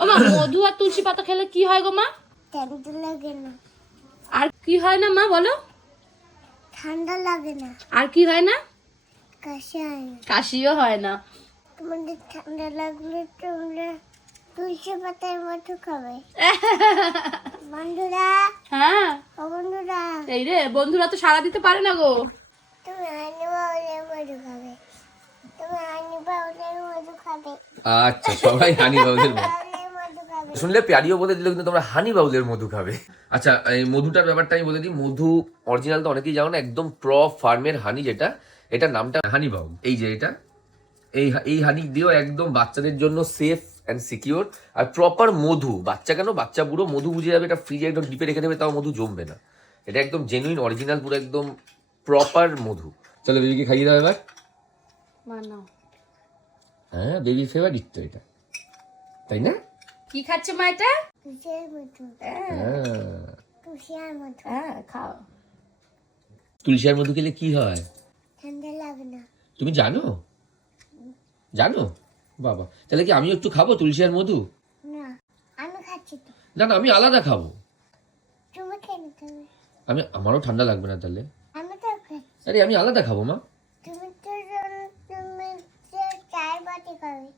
ও মা, মধু আর তুলসী পাতা খেলে কি হয় গো মা? ঠান্ডা লাগে না। আর কি হয় না মা বলো? ঠান্ডা লাগে না। আর কি হয় না? কাশি হয় না। কাশিও হয় না। তোমাদের ঠান্ডা লাগলে তোমরা তুলসী পাতার মতো খাবে। বন্ধুরা, হ্যাঁ ও বন্ধুরা, এই রে, বন্ধুরা তো সাড়া দিতে পারে না গো। তুমি হানি বাউলের মধু খাবে। তুমি হানি বাউলের মধু খাবে। আচ্ছা, সবাই হানি বাউলের মধু বাউলের মধু খাবে। শুনলে প্যারিও বলে দিল, কিন্তু তোমরা হানি বাউলের মধু খাবে। আচ্ছা, এই মধুটার ব্যাপারটা আমি বলে দিই। মধু অরিজিনাল তো অনেকেই জানো না, একদম ফার্মের হানি যেটা, এটার নামটা হানি বাউল। এই যে এটা, এই হানি দিয়েও একদম বাচ্চাদের জন্য সেফ অ্যান্ড সিকিউর আর প্রপার মধু। বাচ্চা কেন, বাচ্চা পুরো মধু বুঝে যাবে। এটা ফ্রিজে একদম ডিপে রেখে দেবে, তাও মধু জমবে না। এটা একদম জেনুইন অরিজিনাল, পুরো একদম প্রপার মধু। চলো বেবিকে খাইয়ে দাও এবার। মা নাও। হ্যাঁ, বেবির ফেভারিট তো এটা, তাই না? কি খাচ্ছে মা এটা? তুলসীর মধু। হ্যাঁ, তুলসীর মধু। হ্যাঁ খাও। তুলসী আর মধু খেলে কি হয় ঠান্ডা লাগে না। তুমি জানো? জানো? বাবা, তাহলে কি আমি একটু খাবো তুলসী আর মধু? না, আমি খাচ্ছি তো। না না, আমি আলাদা খাবো। তুমি খেয়ে তুমি। আমারও ঠান্ডা লাগবে না তাহলে। আমি তো খাচ্ছি। আরে আমি আলাদা খাবো মা। তুমি তো তুমি তো 4 বাটি খাবে।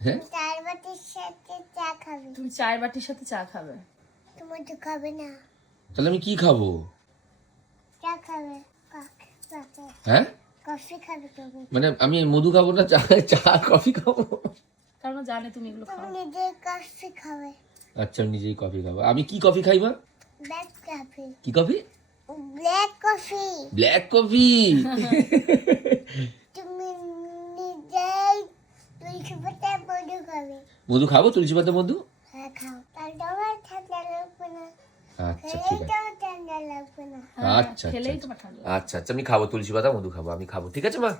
হ্যাঁ, 4 বাটির সাথে চা খাবে। তুমি চায়ের বাটির সাথে চা খাবে? তুমি তো খাবে না। তাহলে আমি কি খাবো? চা খাবে। কফি। হ্যাঁ, কফি খাবে তুমি। মানে আমি মধু খাবো না, চা চা কফি খাবো? কারণ ও জানে তুমি এগুলো তুমি খাও। নিজে কফি খাবে। আচ্ছা, আমি নিজেই কফি খাবো। আমি কি কফি খাই মা? Black coffee. কি coffee? Black coffee. Black coffee. তুমি নিজেই তুলসী পাতার মধু খাবে। মধু খাবো, তুলসী পাতা মধু? হ্যাঁ খাও। তার তোমার ঠান্ডা লাগবে না। আচ্ছা, খেলেই ঠিক আছে। তোমার ঠান্ডা লাগবে না। হ্যাঁ, আচ্ছা, খেলেই আচ্ছা, তোমার ঠান্ডা। আচ্ছা, আচ্ছা, আমি খাবো তুলসী পাতা মধু খাবো, আমি খাবো। ঠিক আছে মা?